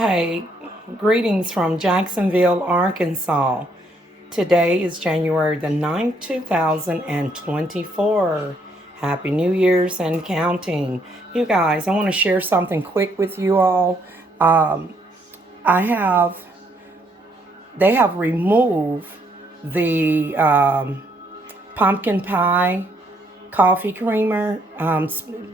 Hey, greetings from Jacksonville, Arkansas. Today is January the 9th, 2024. Happy New Year's and counting. You guys, I want to share something quick with you all. Um, I have, they have removed the pumpkin pie coffee creamer.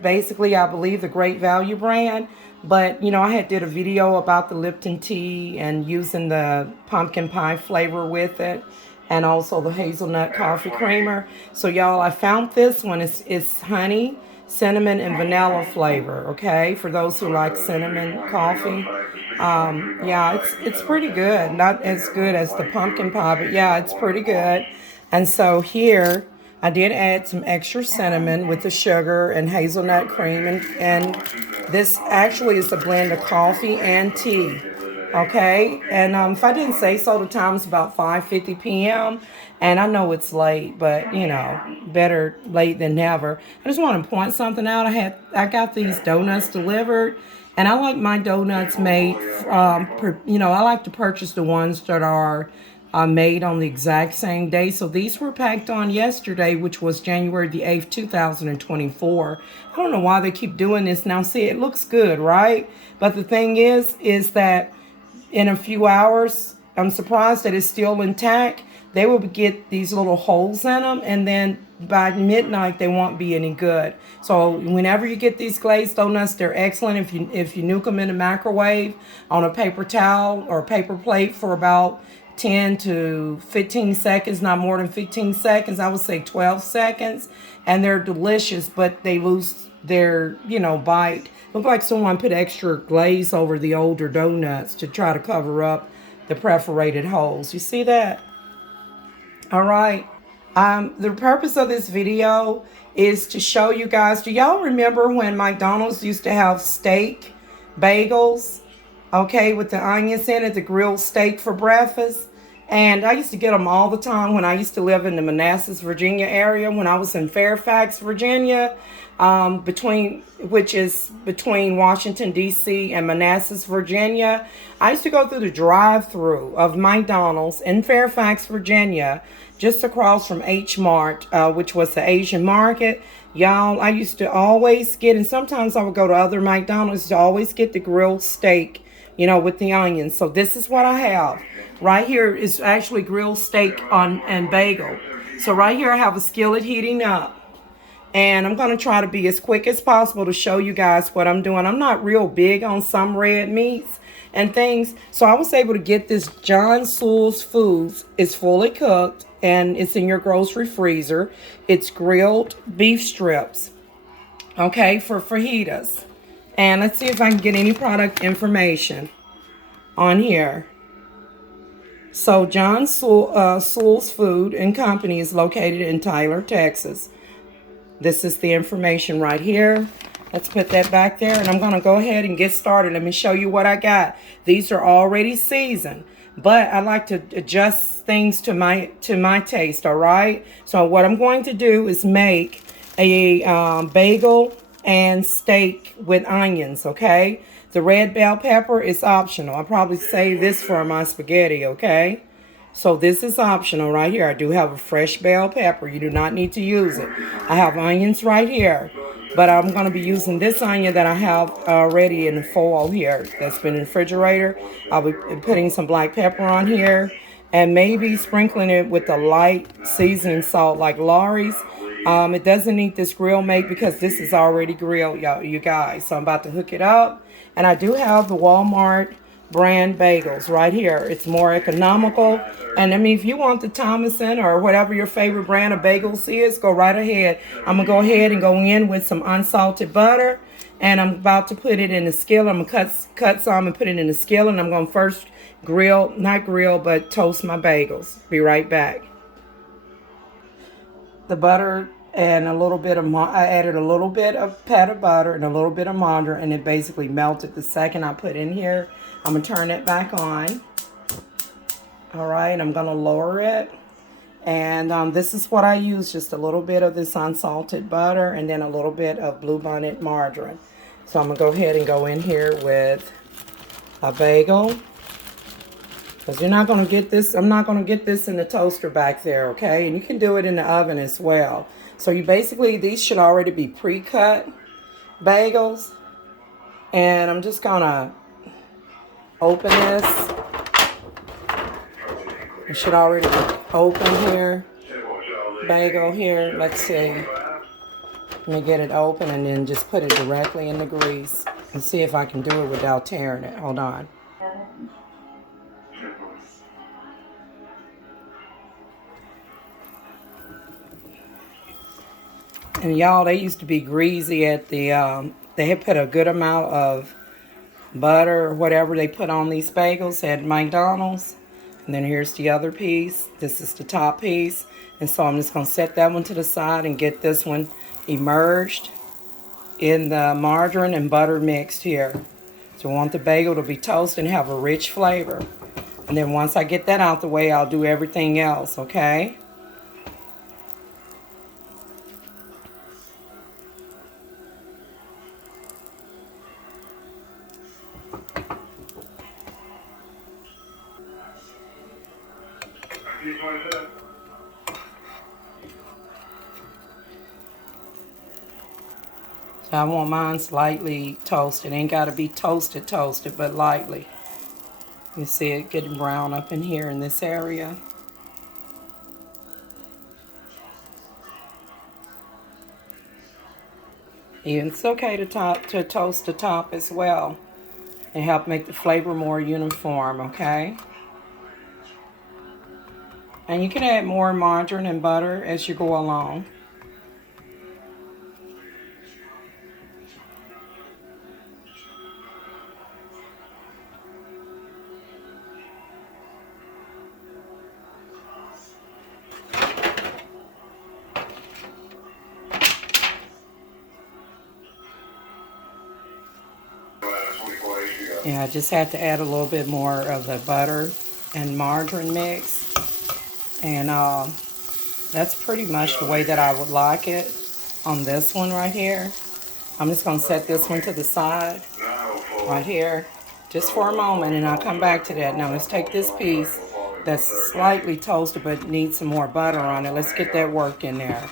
Basically, I believe the Great Value brand. But, you know, I had did a video about the Lipton tea and using the pumpkin pie flavor with it. And also the hazelnut coffee creamer. So, y'all, I found this one. It's honey, cinnamon, and vanilla flavor, okay? For those who like cinnamon coffee. Yeah, it's pretty good. Not as good as the pumpkin pie, but yeah, it's pretty good. And so here, I did add some extra cinnamon with the sugar and hazelnut cream. And this actually is a blend of coffee and tea. Okay, and if I didn't say so, the time's about 5:50 p.m. And I know it's late, but you know, better late than never. I just want to point something out. I got these donuts delivered, and I like my donuts made. I like to purchase the ones that are made on the exact same day. So these were packed on yesterday, which was January the 8th, 2024. I don't know why they keep doing this now. See, it looks good, right? But the thing is that in a few hours, I'm surprised that it's still intact. They will get these little holes in them, and then by midnight they won't be any good. So whenever you get these glazed donuts, they're excellent if you nuke them in the microwave on a paper towel or paper plate for about 10 to 15 seconds, not more than 15 seconds. I would say 12 seconds, and they're delicious, but they lose their, bite. Look like someone put extra glaze over the older donuts to try to cover up the perforated holes. You see that? All right. The purpose of this video is to show you guys. Do y'all remember when McDonald's used to have steak bagels? Okay, with the onions in it, the grilled steak for breakfast. And I used to get them all the time when I used to live in the Manassas, Virginia area, when I was in Fairfax, Virginia, which is between Washington, D.C. and Manassas, Virginia. I used to go through the drive-through of McDonald's in Fairfax, Virginia, just across from H Mart, which was the Asian market. Y'all, I used to always get, and sometimes I would go to other McDonald's to always get the grilled steak, with the onions. So this is what I have. Right here is actually grilled steak and bagel. So right here I have a skillet heating up. And I'm going to try to be as quick as possible to show you guys what I'm doing. I'm not real big on some red meats and things. So I was able to get this John Sewell's Foods. It's fully cooked and it's in your grocery freezer. It's grilled beef strips. Okay, for fajitas. And let's see if I can get any product information on here. So John Sewell's Food and Company is located in Tyler, Texas. This is the information right here. Let's put that back there, and I'm going to go ahead and get started. Let me show you what I got. These are already seasoned, but I like to adjust things to my taste, all right? So what I'm going to do is make a bagel and steak with onions, okay? The red bell pepper is optional. I'll probably save this for my spaghetti, okay? So this is optional right here. I do have a fresh bell pepper. You do not need to use it. I have onions right here, but I'm going to be using this onion that I have already in the foil here that's been in the refrigerator. I'll be putting some black pepper on here and maybe sprinkling it with a light seasoning salt like Lawry's. It doesn't need this grill mate because this is already grilled, you guys. So I'm about to hook it up. And I do have the Walmart brand bagels right here. It's more economical. And I mean, if you want the Thomason or whatever your favorite brand of bagels is, go right ahead. I'm going to go ahead and go in with some unsalted butter. And I'm about to put it in the skillet. I'm going to cut some and put it in the skillet. And I'm going to first but toast my bagels. Be right back. The butter and I added a little bit of pat of butter and a little bit of margarine, and it basically melted the second I put in here. I'm going to turn it back on. All right, I'm going to lower it. And this is what I use, just a little bit of this unsalted butter and then a little bit of Bluebonnet margarine. So I'm going to go ahead and go in here with a bagel. Because you're not going to get this, I'm not going to get this in the toaster back there, okay? And you can do it in the oven as well. So you basically, these should already be pre-cut bagels. And I'm just going to open this. It should already be open here. Bagel here, let's see. Let me get it open and then just put it directly in the grease. And see if I can do it without tearing it. Hold on. And y'all, they used to be greasy at the, they had put a good amount of butter or whatever they put on these bagels at McDonald's. And then here's the other piece. This is the top piece. And so I'm just going to set that one to the side and get this one immersed in the margarine and butter mixed here. So I want the bagel to be toasted and have a rich flavor. And then once I get that out the way, I'll do everything else, okay? So I want mine slightly toasted. Ain't got to be toasted, but lightly. You see it getting brown up in here in this area. And it's okay to toast the top as well and help make the flavor more uniform, okay? And you can add more margarine and butter as you go along. Yeah, I just had to add a little bit more of the butter and margarine mix. And that's pretty much the way that I would like it on this one right here. I'm just going to set this one to the side right here just for a moment, and I'll come back to that. Now let's take this piece that's slightly toasted but needs some more butter on it. Let's get that work in there.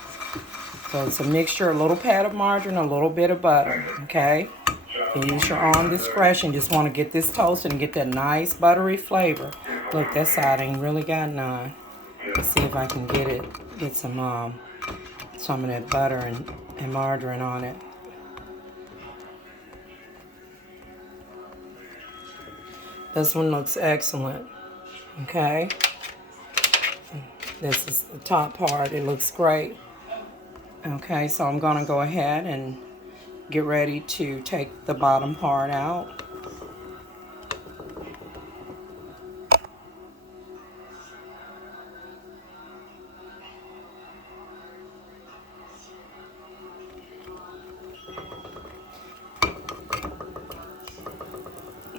So it's a mixture, a little pat of margarine, a little bit of butter, okay? You use your own discretion. Just want to get this toasted and get that nice buttery flavor. Look, that side ain't really got none. Let's see if I can get some of that butter and margarine on it. This one looks excellent, okay? This is the top part. It looks great. Okay, so I'm going to go ahead and get ready to take the bottom part out.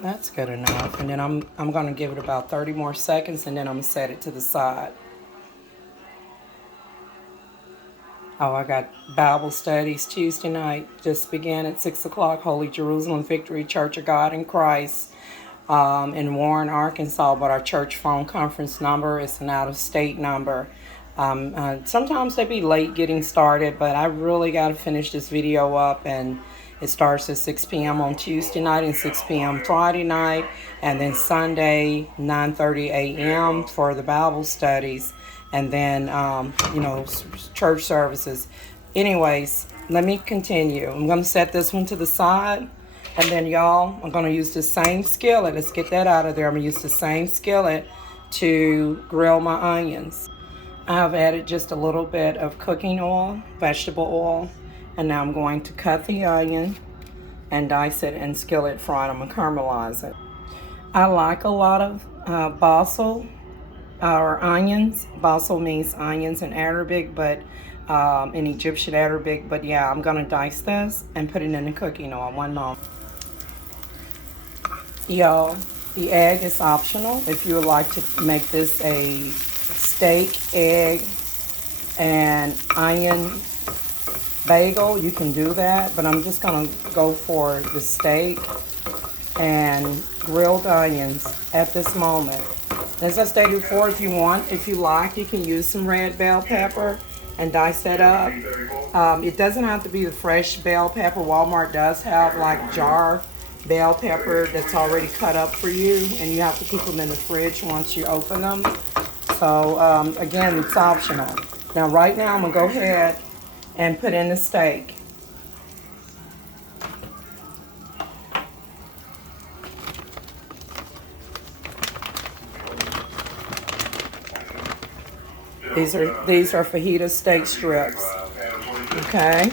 That's good enough. And then I'm going to give it about 30 more seconds, and then I'm going to set it to the side. Oh, I got Bible studies Tuesday night. Just began at 6 o'clock. Holy Jerusalem Victory Church of God in Christ in Warren, Arkansas. But our church phone conference number is an out-of-state number. Sometimes they be late getting started, but I really got to finish this video up. And it starts at 6 p.m. on Tuesday night and 6 p.m. Friday night. And then Sunday, 9:30 a.m. for the Bible studies. And then, church services. Anyways, let me continue. I'm going to set this one to the side. And then, y'all, I'm going to use the same skillet. Let's get that out of there. I'm going to use the same skillet to grill my onions. I've added just a little bit of cooking oil, vegetable oil. And now I'm going to cut the onion and dice it and skillet fry it. I'm going to caramelize it. I like a lot of basil. Or onions. Basil means onions in Arabic, but in Egyptian Arabic. But yeah, I'm gonna dice this and put it in the cooking oil. One moment. Y'all, the egg is optional. If you would like to make this a steak, egg, and onion bagel, you can do that. But I'm just gonna go for the steak. and grilled onions at this moment. As I stated before, if you like, you can use some red bell pepper and dice that up. It doesn't have to be the fresh bell pepper. Walmart does have like jar bell pepper that's already cut up for you, and you have to keep them in the fridge once you open them. So again, it's optional. Now right now I'm gonna go ahead and put in the steak. These are fajita steak strips. Okay,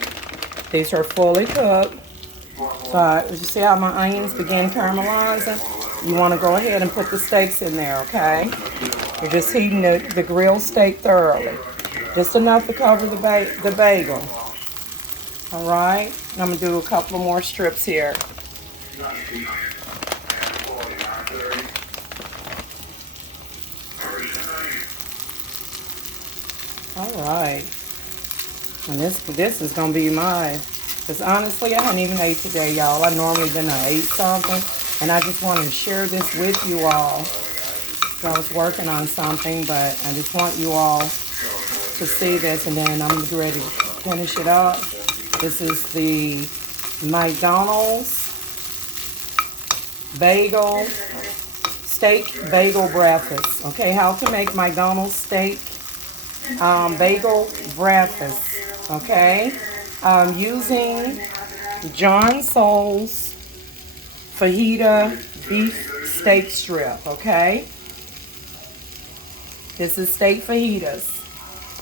these are fully cooked. So you see how my onions begin caramelizing? You want to go ahead and put the steaks in there. Okay, you're just heating the grilled steak thoroughly, just enough to cover the bagel. All right, and I'm gonna do a couple more strips here. All right, and this is gonna be mine. Because honestly, I haven't even ate today, y'all. I normally then I ate something, and I just wanted to share this with you all. So I was working on something, but I just want you all to see this, and then I'm gonna be ready to finish it up. This is the McDonald's steak bagel breakfast. Okay, how to make McDonald's steak bagel breakfast. Okay, I'm using John Soul's fajita beef steak strip. Okay, this is steak fajitas.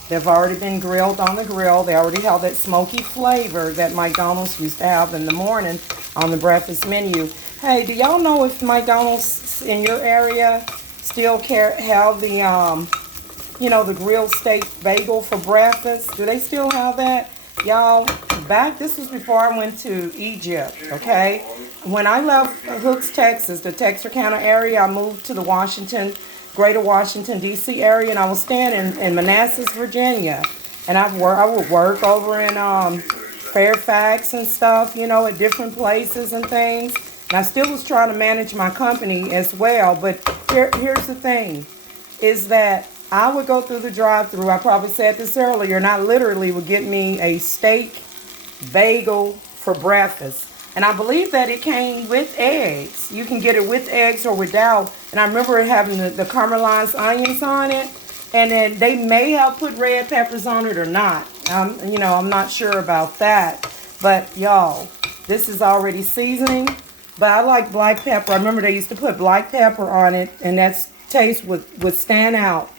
They've already been grilled on the grill. They already have that smoky flavor that McDonald's used to have in the morning on the breakfast menu. Hey, do y'all know if McDonald's in your area still have the the grilled steak bagel for breakfast? Do they still have that? Y'all, this was before I went to Egypt, okay? When I left Hooks, Texas, the Texarkana area, I moved to the greater Washington, D.C. area, and I was staying in Manassas, Virginia. And I would work over in Fairfax and stuff, at different places and things. And I still was trying to manage my company as well. But here's the thing, is that I would go through the drive-thru. I probably said this earlier, and I literally would get me a steak bagel for breakfast. And I believe that it came with eggs. You can get it with eggs or without. And I remember it having the caramelized onions on it. And then they may have put red peppers on it or not. I'm not sure about that. But y'all, this is already seasoning. But I like black pepper. I remember they used to put black pepper on it, and that taste would stand out.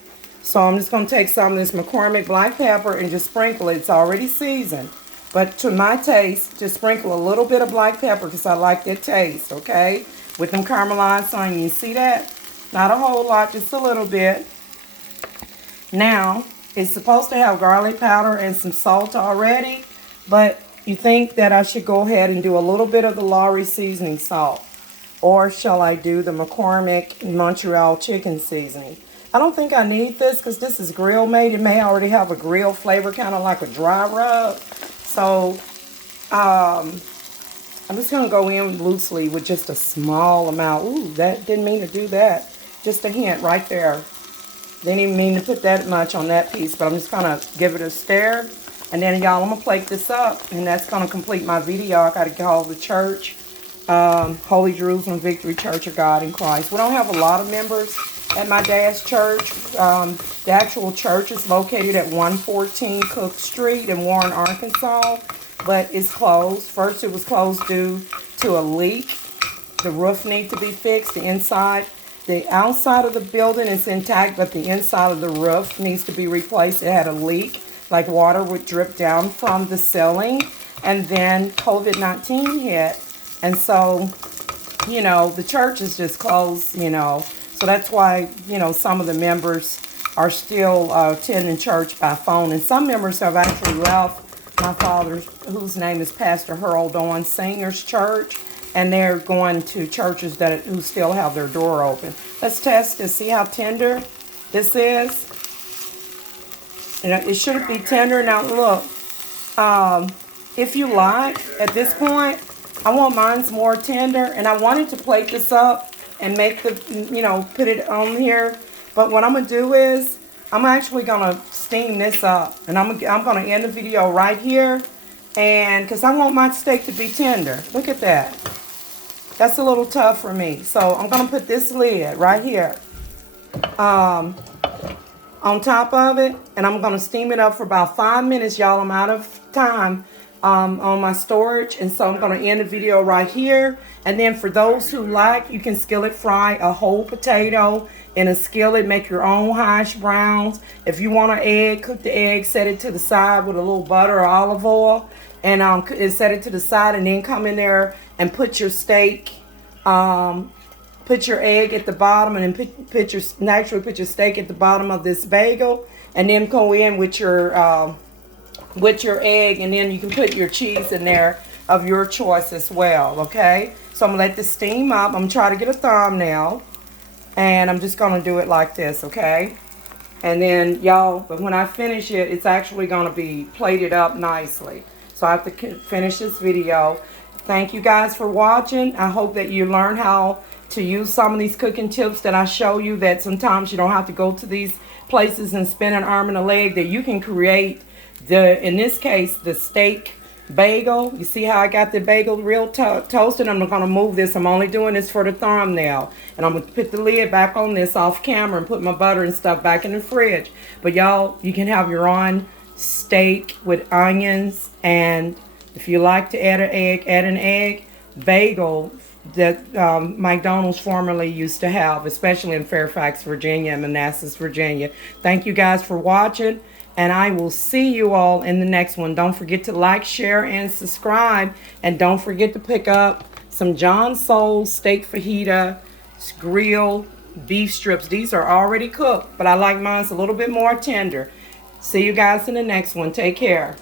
So I'm just going to take some of this McCormick black pepper and just sprinkle it. It's already seasoned. But to my taste, just sprinkle a little bit of black pepper because I like that taste, okay? With them caramelized onions. See that? Not a whole lot, just a little bit. Now, it's supposed to have garlic powder and some salt already, but you think that I should go ahead and do a little bit of the Lawry seasoning salt. Or shall I do the McCormick Montreal chicken seasoning? I don't think I need this because this is grill made. It may already have a grill flavor, kind of like a dry rub. So I'm just going to go in loosely with just a small amount. Ooh, that didn't mean to do that. Just a hint right there. Didn't even mean to put that much on that piece, but I'm just going to give it a stir. And then, y'all, I'm going to plate this up, and that's going to complete my video. I got to call the church, Holy Jerusalem Victory Church of God in Christ. We don't have a lot of members at my dad's church. The actual church is located at 114 Cook Street in Warren, Arkansas, but it's closed. First, it was closed due to a leak. The roof needs to be fixed. The outside of the building is intact, but the inside of the roof needs to be replaced. It had a leak, like water would drip down from the ceiling, and then COVID-19 hit, and so, the church is just closed, So that's why, some of the members are still attending church by phone. And some members have actually left my father's, whose name is Pastor Harold Owen Singer's church. And they're going to churches who still have their door open. Let's test to see how tender this is. And it should be tender. Now look, if you like, at this point, I want mine's more tender, and I wanted to plate this up and make the, put it on here. But what I'm going to do is, I'm actually going to steam this up. And I'm going to end the video right here. And because I want my steak to be tender. Look at that. That's a little tough for me. So I'm going to put this lid right here on top of it. And I'm going to steam it up for about 5 minutes, y'all. I'm out of time on my storage. And so I'm going to end the video right here. And then for those who like, you can skillet fry a whole potato in a skillet. Make your own hash browns. If you want an egg, cook the egg, set it to the side with a little butter or olive oil. And set it to the side, and then come in there and put your steak, put your egg at the bottom, and then put your steak at the bottom of this bagel, and then go in with your egg, and then you can put your cheese in there of your choice as well. Okay, so I'm gonna let this steam up. I'm gonna try to get a thumbnail, and I'm just gonna do it like this. Okay, and then y'all, but when I finish it, it's actually gonna be plated up nicely. So I have to finish this video. Thank you guys for watching. I hope that you learn how to use some of these cooking tips that I show you, that sometimes you don't have to go to these places and spend an arm and a leg, that you can create in this case, the steak bagel. You see how I got the bagel real toasted? I'm not going to move this. I'm only doing this for the thumbnail. And I'm going to put the lid back on this off camera and put my butter and stuff back in the fridge. But y'all, you can have your own steak with onions, and if you like to add an egg bagel that McDonald's formerly used to have, especially in Fairfax, Virginia and Manassas, Virginia. Thank you guys for watching, and I will see you all in the next one. Don't forget to like, share, and subscribe, and don't forget to pick up some John Soul steak fajita grilled beef strips. These are already cooked, but I like mine a little bit more tender. See you guys in the next one. Take care.